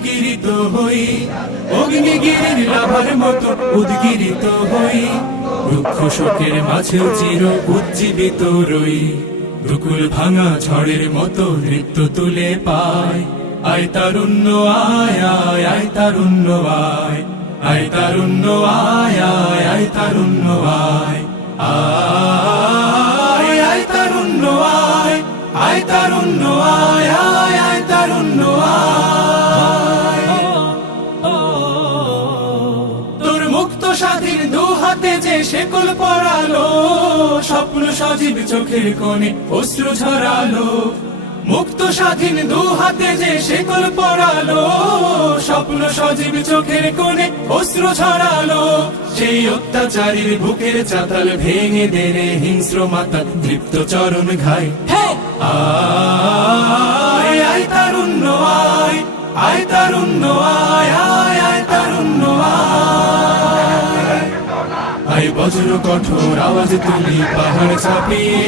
উদ্গিরিত হই, অগ্নিগিরির লাভার মতো উদ্গিরিত হই, দুঃখ শোকের মাঝেও চির উজ্জীবিত রই, দুকুল ভাঙা ঝড়ের মতো নৃত্য তুলে পায়, আয় তারুণ্য আয় আয় আয় তারুণ্য আয়, আয় তারুণ্য আয় আয় আয় তারুণ্য আয়, আয় আয় তারুণ্য আয়, আয় তারুণ্য আয় আয় আয় তারুণ্য আয়। তোর মুক্ত স্বাধীন দু হাতে যে শেকল পরালো, স্বপ্ন সজীব চোখের কোণে অশ্রু ঝরালো, মুক্ত স্বাধীন দু হাতে যে শেকল পরালো, স্বপ্ন সজীব চোখের কোণে অশ্রু ঝরালো, সেই অত্যাচারীর বুকের চাতাল ভেঙে দেরে হিংস্র মাতা তৃপ্ত চরণ ঘাই, আয় আয় তারুণ্য আয়, আয় তারুণ্য আয় আয় আয় তারুণ্য আয়, আয় বজ্র কঠোর আওয়াজ তুলি পাহাড় ছাপিয়ে,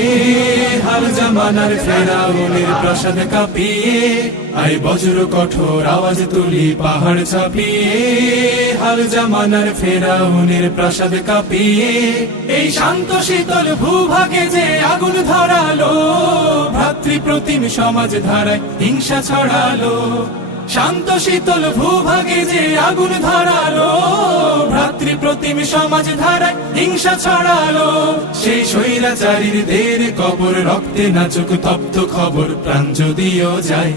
হাল জামানার ফেরাউনের প্রাসাদ কাঁপিয়ে, আয় বজ্র কঠোর আওয়াজ তুলি পাহাড় ছাপিয়ে, হাল জামানার ফেরাউনের প্রাসাদ কাঁপিয়ে, এই শান্ত শীতল ভূভাগে যে আগুন ধরালো, ভ্রাতৃ প্রতিম সমাজ ধারায় হিংসা ছড়ালো, শান্ত শীতল ভূভাগে যে আগুন ধরালো, ভ্রাতৃ প্রতিম সমাজ ধারায় হিংসা ছড়ালো, সেই স্বৈরাচারীর দের কবর রক্তে নাচুক তপ্ত খবর প্রাণ যদিও যায়,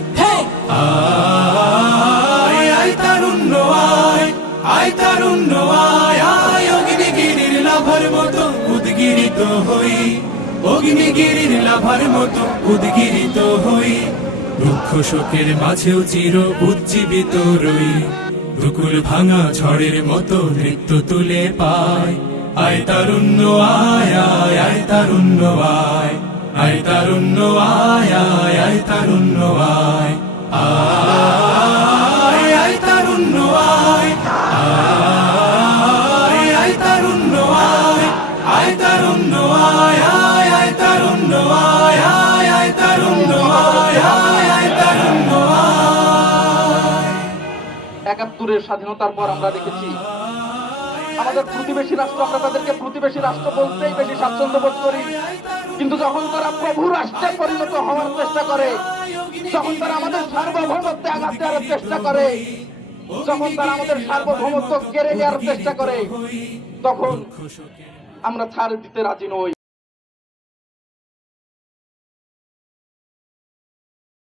আয় আয় তারুণ্য আয়, আয় তারুণ্য আয় আয় অগ্নিগিরির লাভার মতো উদ্গিরিত হই, অগ্নিগিরির লাভার মতো উদ্গিরিত হই, দুঃখ শোকের মাঝেও চির উজ্জীবিত রই, দুকুল ভাঙা ঝড়ের মতো নৃত্য তুলে পায়, আয় তারুণ্য আয় আয় আয় তারুণ্য আয়, আয় তারুণ্য আয় আয় আয় তারুণ্য আয়, আয় আয় তারুণ্য আয়, আয় আয় তারুণ্য আয়, আয় তারুণ্য আয় আয় আয় তারুণ্য আয়, আয় আয় তারুণ্য আয় আয় আয় তারুণ্য আয়। ৭১-এর স্বাধীনতার পর আমরা দেখেছি আমাদের প্রতিবেশী রাষ্ট্র, আমরা তাদেরকে প্রতিবেশী রাষ্ট্র বলতেই বেশি স্বাচ্ছন্দ্য বোধ করি, কিন্তু যখন তারা প্রভু রাষ্ট্রে পরিণত হওয়ার চেষ্টা করে, যখন তারা আমাদের সার্বভৌমত্বে আঘাত দেওয়ার চেষ্টা করে, যখন তারা আমাদের সার্বভৌমত্ব কেড়ে নেওয়ার চেষ্টা করে, তখন আমরা ছাড় দিতে রাজি নই।